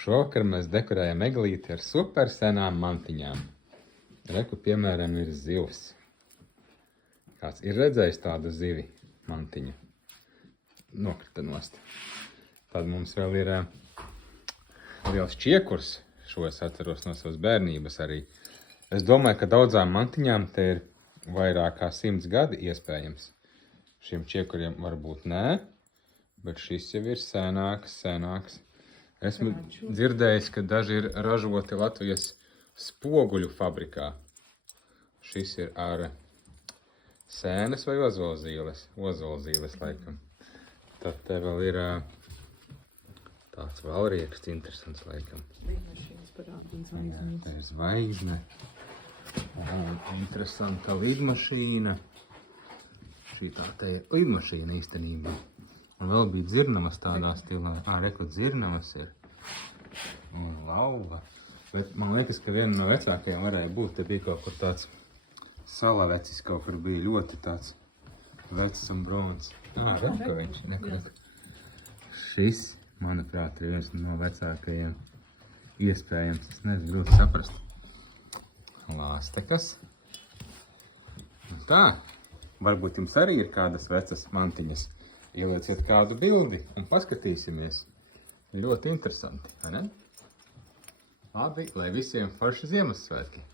Šovakar mēs dekorējam eglīti ar super senām mantiņām. Reku, piemēram, ir zivs. Kāds ir redzējis tādu zivi mantiņu? Nokrita nost. Tad mums vēl ir liels čiekurs. Šo es atceros no savas bērnības arī. Es domāju, ka daudzām mantiņām te ir vairāk kā 100 gadi iespējams. Šiem čiekuriem varbūt nē, bet šis jau ir senāks. Esmu dzirdējis, ka daži ir ražoti Latvijas spoguļu fabrikā. Šis ir ar sēnes vai ozolzīles? Ozolzīles, laikam. Tad te vēl ir tāds valrieksts interesants, laikam. Lidmašīnas parādīja zvaigznes. Tā ir zvaigzne. Interesanta lidmašīna. Šī tā te ir lidmašīna īstenībā. Un vēl bija dzirnavas tādā stilā. Reku, dzirnavas ir. Un lauva. Bet man liekas, ka viena no vecākajām varēja būt. Te bija kaut kur tāds salavecis, kaut kur bija ļoti tāds vecs un brons. Reku viņš, nekur. Šis, manuprāt, ir viens no vecākajiem iespējams. Es nezinu, grūti saprast. Lāstekas. Un tā. Varbūt jums arī ir kādas vecas mantiņas. Ielieciet kādu bildi un paskatīsimies. Ļoti interesanti, vai ne? Labi, lai visiem forši Ziemassvētki!